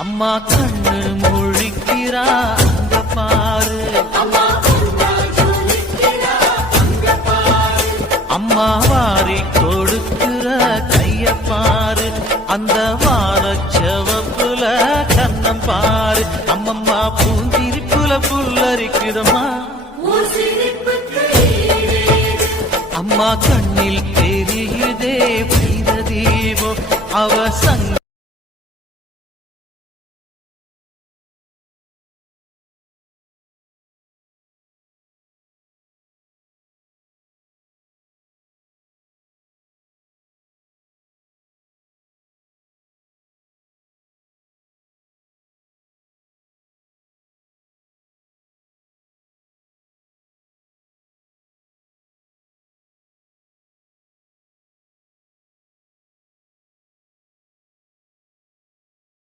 அம்மா கண்ணு முழிக்கிறா அங்க பாரு, அம்மா வாரி கொடுக்கிற கைய பாரு, அந்த வானச்சவப்புல கண்ணம் பாரு. அம்மம்மா பூந்திரிப்புல புல்லரிக்குதம்மா, அம்மா கண்ணில் தெரியுதே வைர தீபம் அவ சங்க